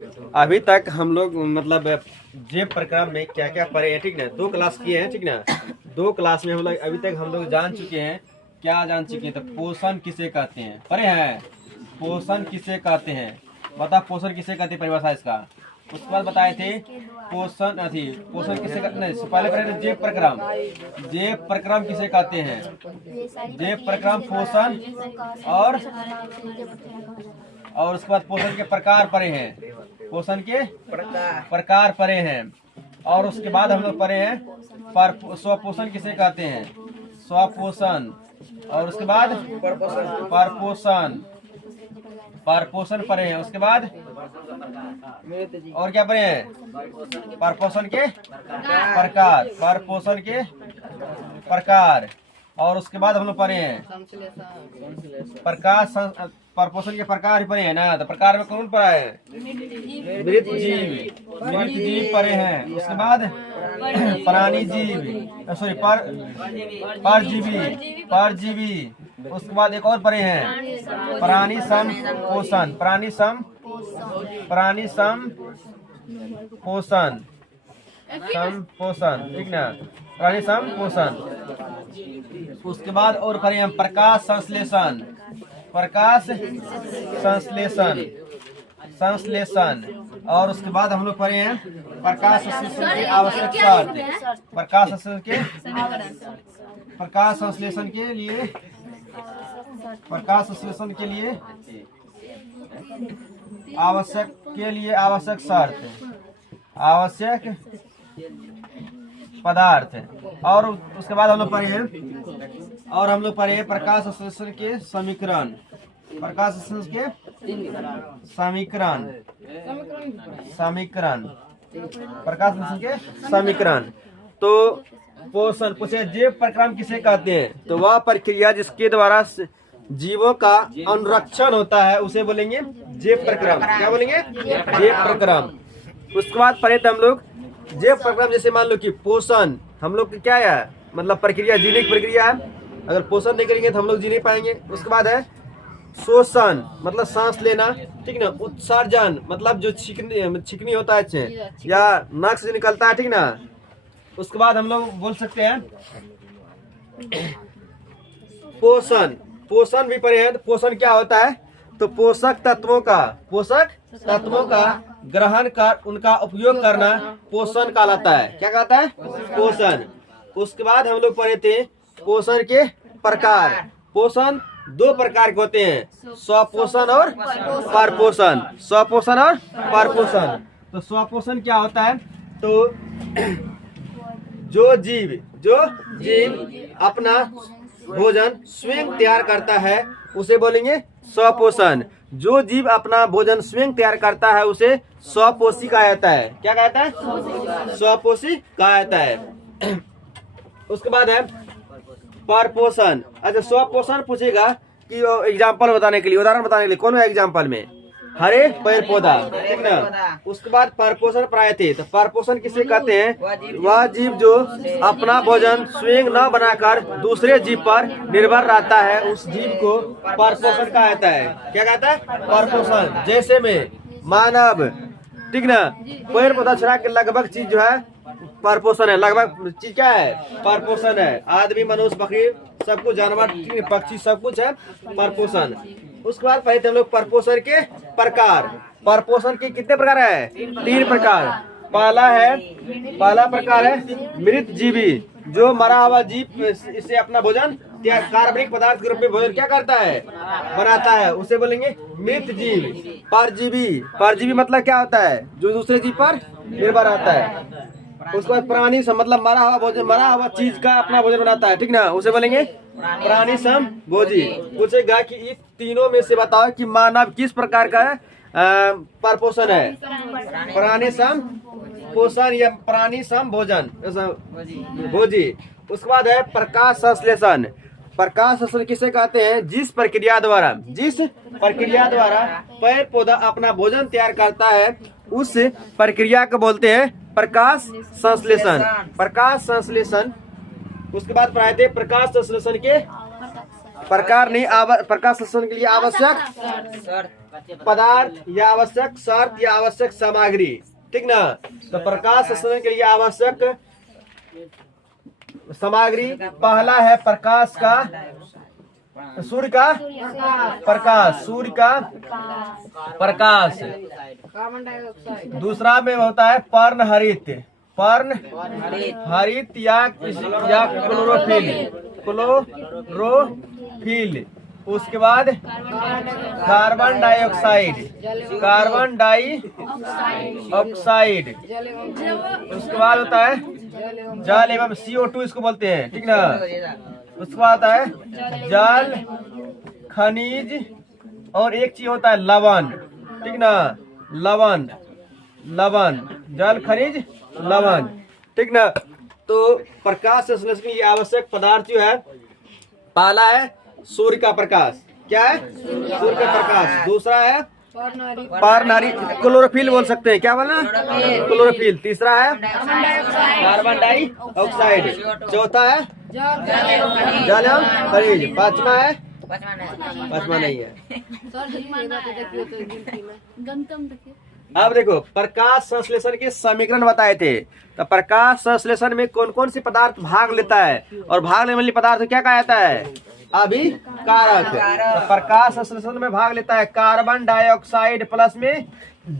अभी तक हम लोग मतलब जे प्रक्रम में क्या क्या पढ़े हैं, ठीक ना। 2 क्लास किए हैं, ठीक ना। 2 क्लास में हम लोग अभी तक हम लोग जान चुके हैं, क्या जान चुके हैं। तो पोषण किसे कहते हैं पढ़े हैं। पोषण किसे कहते हैं, बता पोषण किसे कहते हैं, परिभाषा इसका। उसके बाद बताए थे पोषण पोषण किसे कहते हैं। पहले पढ़े थे जे प्रक्रम। जे प्रक्रम किसे कहते हैं, जे प्रक्रम पोषण और उसके बाद पोषण के प्रकार पढ़े हैं, पोषण के प्रकार पढ़े हैं। और उसके बाद हम लोग पढ़े हैं स्वपोषण किसे कहते हैं, स्वपोषण। और उसके बाद परपोषण पढ़े हैं। उसके बाद और क्या पढ़े हैं, परपोषण के प्रकार, परपोषण के प्रकार। और उसके बाद हम लोग पढ़े हैं परपोषण के प्रकार ही पढ़े हैं ना। तो प्रकार में कौन पढ़ा है, मृत जीव पढ़े हैं। उसके बाद प्राणी जीव, सॉरी परजीवी। उसके बाद एक और पढ़े हैं प्राणी सम पोषण, प्राणी सम पोषण, ठीक ना, प्राणी सम पोषण। उसके बाद और पढ़े हम प्रकाश संश्लेषण, संश्लेषण। और उसके बाद हम लोग पढ़े हैं प्रकाश संश्लेषण के आवश्यक शर्त, प्रकाश संश्लेषण के लिए आवश्यक शर्त, आवश्यक पदार्थ। और उसके बाद हम लोग पढ़े हैं प्रकाश संश्लेषण के समीकरण, प्रकाश संश्लेषण के समीकरण। तो पोषण पूछे जे प्रक्रम किसे कहते हैं, तो वह प्रक्रिया जिसके द्वारा जीवों का अनुरक्षण होता है उसे बोलेंगे जे प्रक्रम। क्या बोलेंगे, जे प्रक्रम। उसके बाद पढ़े थे हम लोग जे प्रक्रम, जैसे मान लो कि पोषण हम लोग क्या है, मतलब प्रक्रिया, जीने की प्रक्रिया है। अगर पोषण नहीं करेंगे तो हम लोग जी नहीं पाएंगे। उसके बाद है शोषण, मतलब सांस लेना, ठीक ना। उत्सर्जन मतलब जो छिकनी होता है या नाक से निकलता है, ठीक ना। उसके बाद हम लोग बोल सकते हैं पोषण भी पढ़े हैं। तो पोषण क्या होता है, तो पोषक तत्वों का ग्रहण कर उनका उपयोग करना पोषण कहलाता है। क्या कहता है, पोषण। उसके बाद हम लोग पढ़े थे पोषण के प्रकार। पोषण 2 प्रकार के होते हैं, स्वपोषण और परपोषण। तो स्वपोषण क्या होता है, तो जो जीव अपना भोजन स्वयं तैयार करता है उसे बोलेंगे स्वपोषण। जो जीव अपना भोजन स्वयं तैयार करता है उसे स्वपोषी कहा जाता है। क्या कहता है, स्वपोषी कहा जाता है। उसके बाद है परपोषण। अच्छा, स्वपोषण पूछेगा कि एग्जाम्पल बताने के लिए, उदाहरण बताने के लिए, कौन है एग्जाम्पल में, हरे पेड़ पौधा, ठीक ना। उसके बाद परपोषण प्राय थे। तो परपोषण किसे कहते हैं, वह जीव जो अपना भोजन स्वयं न बनाकर दूसरे जीव पर निर्भर रहता है, उस जीव को परपोषण कहा जाता है। क्या कहता है, परपोषण। जैसे में मानव, ठीक ना, पेड़ पौधा छड़ा के लगभग चीज जो है परपोषण है। लगभग चीज क्या है, परपोषण है। आदमी, मनुष्य, बकरी, सब कुछ, जानवर, पक्षी, सब कुछ है परपोषण। उसके बाद पढ़े थे हम लोग परपोषण के प्रकार। परपोषण के कितने प्रकार है, 3 प्रकार। पहला प्रकार है मृत जीवी, जो मरा हुआ जीव इससे अपना भोजन कार्बनिक पदार्थ के रूप में भोजन क्या करता है, बनाता है, उसे बोलेंगे मृत जीव। परजीवी मतलब क्या होता है, जो दूसरे जीव पर निर्भर रहता है। उसके बाद प्राणी मतलब मरा हुआ चीज का अपना भोजन बनाता है, ठीक ना, उसे बोलेंगे प्राणी समभोजी। पूछेगा कि इस तीनों में से बताओ कि मानव किस प्रकार का परपोषण है, प्राणी सम पोषण या प्राणी सम भोजन भोजी। उसके बाद है प्रकाश संश्लेषण। प्रकाश संश्लेषण किसे कहते हैं, जिस प्रक्रिया द्वारा पेड़ पौधा अपना भोजन तैयार करता है उस प्रक्रिया को बोलते हैं प्रकाश संश्लेषण। उसके बाद पढ़ाए थे प्रकाश संश्लेषण के प्रकार नहीं, प्रकाश संश्लेषण के लिए आवश्यक पदार्थ या आवश्यक शर्त या आवश्यक सामग्री, ठीक ना। तो प्रकाश संश्लेषण के लिए आवश्यक सामग्री पहला है प्रकाश का, सूर्य का प्रकाश, सूर्य का प्रकाश। दूसरा में होता है पर्ण हरित, पर्ण हरित या क्लोरोफिल, क्लोरोफिल। उसके बाद कार्बन डाइऑक्साइड, कार्बन डाइऑक्साइड। उसके बाद होता है जल एवं CO2 इसको बोलते हैं, ठीक ना। उसके बाद आता है जल, खनिज और एक चीज होता है लवण, ठीक ना। लवण, लवण, जल, खनिज, लवण, ठीक ना। तो प्रकाश संश्लेषण के लिए आवश्यक पदार्थ जो है पहला है सूर्य का प्रकाश, क्या है, सूर्य का प्रकाश। दूसरा है पर्णहरित, क्लोरोफिल बोल सकते हैं, क्या बोलना, क्लोरोफिल। तीसरा है कार्बन डाइऑक्साइड। चौथा है जल एवं खनिज। पांचवा है, पांचवा नहीं है। अब देखो प्रकाश संश्लेषण के समीकरण बताए थे। तो प्रकाश संश्लेषण में कौन कौन से पदार्थ भाग लेता है, और भाग लेने वाले पदार्थ क्या कहा जाता है, अभिकारक। तो प्रकाश संश्लेषण में भाग लेता है कार्बन डाइऑक्साइड प्लस में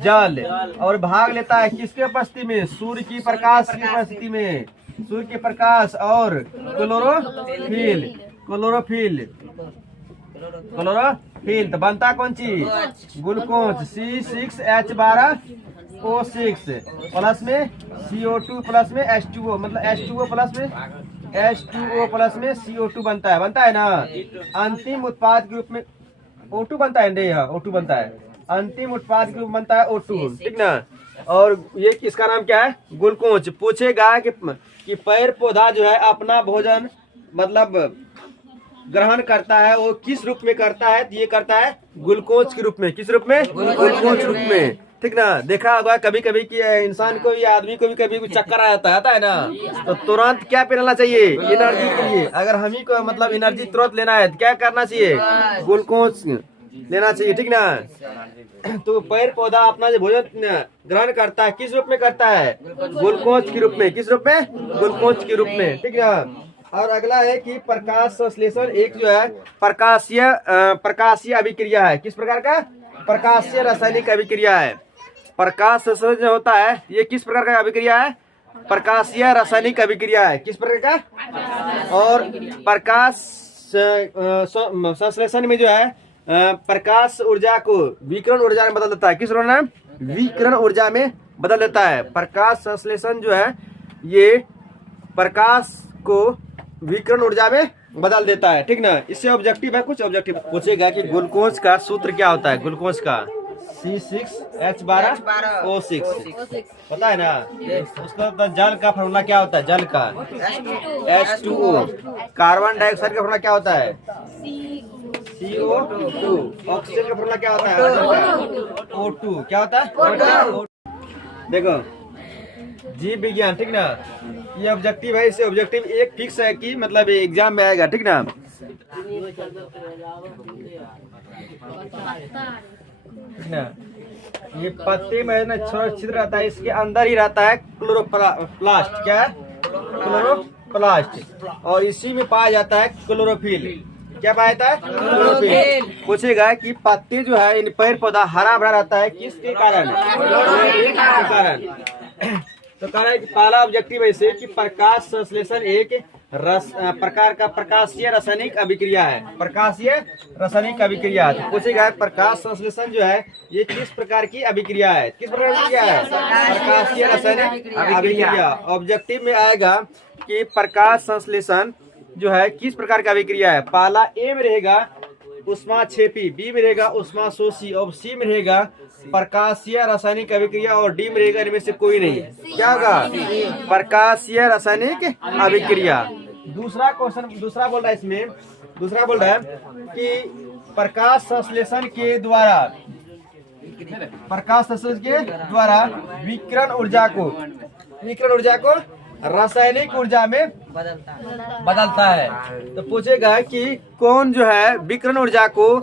जल, और भाग लेता है किसके उपस्थिति में, सूर्य की प्रकाश की उपस्थिति में, सूर्य के प्रकाश और क्लोरोफिल, क्लोरोफिल, क्लोरोफिल। तो बनता कौन चीज, ग्लूकोज, C6H12O6 प्लस में CO2 प्लस में H2O, मतलब H2O प्लस में CO2 बनता है ना। अंतिम उत्पाद के रूप में O2 बनता है, यहाँ O2 बनता है, अंतिम उत्पाद के रूप में बनता है O2, ठीक ना। और ये किसका नाम क्या है, ग्लूकोज। पूछेगा कि पेड़ पौधा जो है अपना भोजन मतलब ग्रहण करता है, वो किस रूप में करता है, तो ये करता है ग्लूकोज के रूप में। किस रूप में, ग्लूकोज रूप में, ठीक ना। देखा होगा कभी कभी कि इंसान को या आदमी को भी कभी कुछ चक्कर आता है ना, तो तुरंत क्या पीना चाहिए, एनर्जी के लिए। अगर हम ही को मतलब एनर्जी तुरंत लेना है तो क्या करना चाहिए, ग्लूकोज लेना चाहिए, ठीक ना। तो पेड़ पौधा अपना जो भोजन ग्रहण करता है किस रूप में करता है, ग्लूकोज के रूप में। किस रूप में, ग्लूकोज के रूप में, ठीक ना। और अगला है कि प्रकाश संश्लेषण एक जो है प्रकाशीय अभिक्रिया है। किस प्रकार का, प्रकाशीय रासायनिक अभिक्रिया है। प्रकाश संश्लेषण जो होता है ये किस प्रकार का अभिक्रिया है, प्रकाशीय रासायनिक अभिक्रिया है। किस प्रकार का, और प्रकाश संश्लेषण में जो है प्रकाश ऊर्जा को विकिरण ऊर्जा में बदल देता है। किस ऊर्जा में, विकिरण ऊर्जा में बदल देता है। प्रकाश संश्लेषण जो है ये प्रकाश को विकिरण ऊर्जा में बदल देता है, ठीक ना। इससे ऑब्जेक्टिव है, कुछ ऑब्जेक्टिव पूछेगा कि ग्लूकोज का सूत्र क्या होता है, ग्लूकोज का C6H12O6 पता है ना। उसका तो जल का फॉर्मूला क्या होता है, जल का H2O। कार्बन डाइऑक्साइड का फॉर्मूला क्या होता है, CO2। ऑक्सीजन का फॉर्मूला क्या होता है, O2। क्या होता है, देखो जीव विज्ञान, ठीक ना। ये ऑब्जेक्टिव है, इससे ऑब्जेक्टिव एक फिक्स है कि मतलब एग्जाम में आएगा, ठीक ना। ये पत्ते में ना छोटा छिद्र रहता है, इसके अंदर ही रहता है क्लोरोप्लास्ट। क्या है, क्लोरोप्लास्ट। और इसी में पाया जाता है क्लोरोफिल। क्या पाया जाता है, क्लोरोफिल। पूछेगा कि पत्ते जो है इन पेड़ पौधा हरा भरा रहता है किसके कारण, कारण। तो कह रहा है कि पहला ऑब्जेक्टिव ऐसे कि प्रकाश संश्लेषण एक प्रकार का प्रकाशीय रासायनिक अभिक्रिया है। प्रकाशीय रासायनिक अभिक्रिया। तो पूछेगा प्रकाश संश्लेषण जो है ये किस प्रकार की अभिक्रिया है, किस प्रकार की अभिक्रिया है, प्रकाशीय रासायनिक अभिक्रिया। ऑब्जेक्टिव में आएगा कि प्रकाश संश्लेषण जो है किस प्रकार का अभिक्रिया है। पहला ए में रहेगा उष्माक्षेपी, बी में रहेगा उष्माशोषी, और सी में रहेगा प्रकाशीय रासायनिक अभिक्रिया, और डी में रहेगा इनमें से कोई नहीं। क्या होगा, प्रकाशीय रासायनिक अभिक्रिया। दूसरा क्वेश्चन दूसरा बोल रहा है, इसमें दूसरा बोल रहा है कि प्रकाश संश्लेषण के द्वारा विकिरण ऊर्जा को रासायनिक ऊर्जा में बदलता है। तो पूछेगा कि कौन जो है विकिरण ऊर्जा को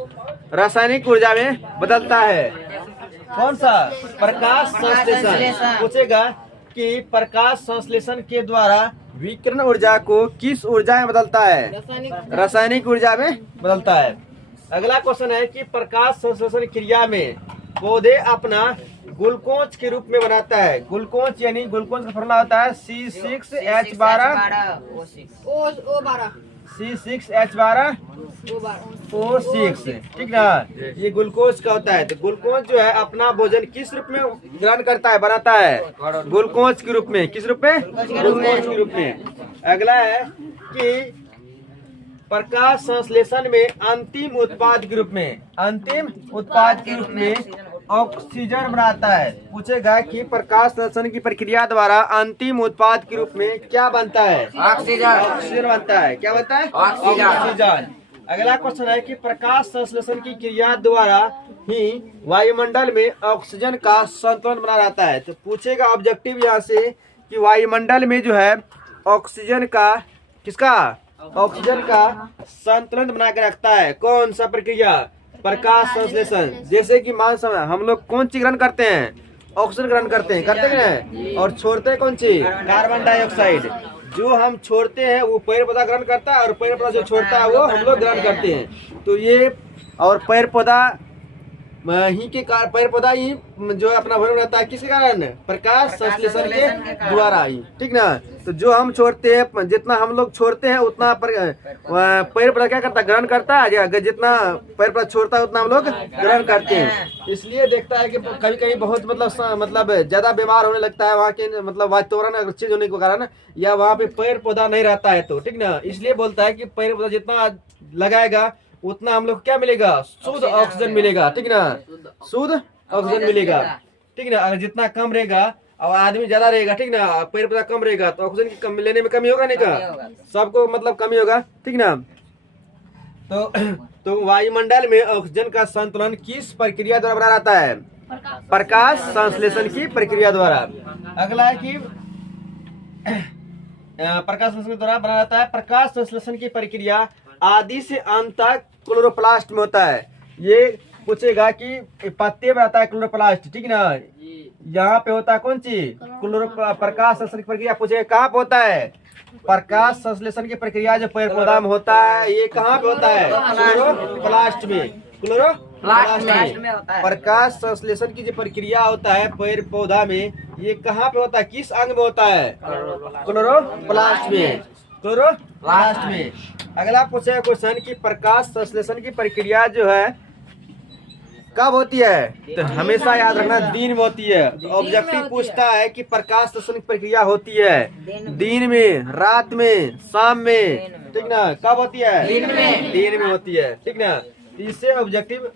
रासायनिक ऊर्जा में बदलता है? कौन सा? प्रकाश संश्लेषण। पूछेगा कि प्रकाश संश्लेषण के द्वारा विकिरण ऊर्जा को किस ऊर्जा में बदलता है? रासायनिक ऊर्जा में बदलता है। अगला क्वेश्चन है कि प्रकाश संश्लेषण क्रिया में पौधे अपना ग्लूकोज के रूप में बनाता है। ग्लूकोज यानी ग्लूकोज का फॉर्मूला होता है C6H12O6, ठीक ना? ये ग्लूकोज का होता है। तो ग्लूकोज जो है अपना भोजन किस रूप में ग्रहण करता है, बनाता है? ग्लूकोज के रूप में। किस रूप में? ग्लूकोज के रूप में। अगला है कि प्रकाश संश्लेषण में अंतिम उत्पाद के रूप में ऑक्सीजन बनाता है। पूछेगा कि प्रकाश संश्लेषण की प्रक्रिया द्वारा अंतिम उत्पाद के रूप में क्या बनता है? ऑक्सीजन बनता है। क्या बनता है? ऑक्सीजन। अगला क्वेश्चन है कि प्रकाश संश्लेषण की क्रिया द्वारा ही वायुमंडल में ऑक्सीजन का संतुलन बना रहता है। तो पूछेगा ऑब्जेक्टिव यहाँ से कि वायुमंडल में जो है ऑक्सीजन का ऑक्सीजन का संतुलन बना के रखता है। कौन सा प्रक्रिया? प्रकाश संश्लेषण। जैसे कि मान समय हम लोग कौन चीज ग्रहण करते हैं? ऑक्सीजन ग्रहण करते हैं ना? और छोड़ते हैं कौन चीज? Carbon dioxide. जो हम छोड़ते हैं वो पेड़ पौधा ग्रहण करता है, और पेड़ पौधा जो छोड़ता है वो हम लोग ग्रहण करते हैं। तो ये और पेड़ पौधा ही जो अपना भोजन रहता है किसके कारण? प्रकाश संश्लेषण के द्वारा ही, ठीक ना? तो जो हम छोड़ते हैं, जितना हम लोग छोड़ते हैं उतना पेड़ पौधा क्या करता है? ग्रहण करता है। जितना पेड़ पौधा छोड़ता है उतना हम लोग ग्रहण करते हैं। इसलिए देखता है कि कभी कभी बहुत मतलब ज्यादा बीमार होने लगता है वहाँ के मतलब वातावरण चेंज होने के कारण, या वहाँ पे पेड़ पौधा नहीं रहता है तो, ठीक ना? इसलिए बोलता है कि पेड़ पौधा जितना लगाएगा उतना हम लोग क्या मिलेगा? शुद्ध ऑक्सीजन मिलेगा, ठीक ना? शुद्ध ऑक्सीजन मिलेगा, ठीक ना? अगर जितना कम रहेगा और आदमी ज्यादा रहेगा, ठीक ना, पेड़ पौधा कम रहेगा तो ऑक्सीजन की कम लेने में कमी होगा नहीं का? सबको मतलब कमी होगा, ठीक ना? तो वायुमंडल में ऑक्सीजन का संतुलन किस प्रक्रिया द्वारा बना रहता है? प्रकाश संश्लेषण की प्रक्रिया द्वारा। अगला है कि प्रकाश संश्लेषण द्वारा बना रहता है। प्रकाश संश्लेषण की प्रक्रिया आदि से अंत तक क्लोरोप्लास्ट में होता है। ये पूछेगा कि पत्ते में आता है क्लोरोप्लास्ट, ठीक ना? यहाँ पे होता है कौन चीज? प्रकाश संश्लेषण की प्रक्रिया। पूछेगा कहाँ पे होता है? प्रकाश संश्लेषण की प्रक्रिया जो पेड़ पौधा में होता है ये कहाँ पे होता है? क्लोरोप्लास्ट में। क्लोरोप्लास्ट में प्रकाश संश्लेषण की जो प्रक्रिया होता है पेड़ पौधा में, ये कहाँ पे होता है? किस अंग में होता है? क्लोरोप्लास्ट में। क्लोरोप्लास्ट में। अगला पूछेगा क्वेश्चन कि प्रकाश संश्लेषण की प्रक्रिया जो है कब होती है? तो हमेशा याद रखना दिन में होती है। तो ऑब्जेक्टिव पूछता है कि प्रकाश संश्लेषण की प्रक्रिया होती है दिन में, रात में, शाम में, ठीक ना? कब होती है? दिन में होती है, ठीक ना? इससे ऑब्जेक्टिव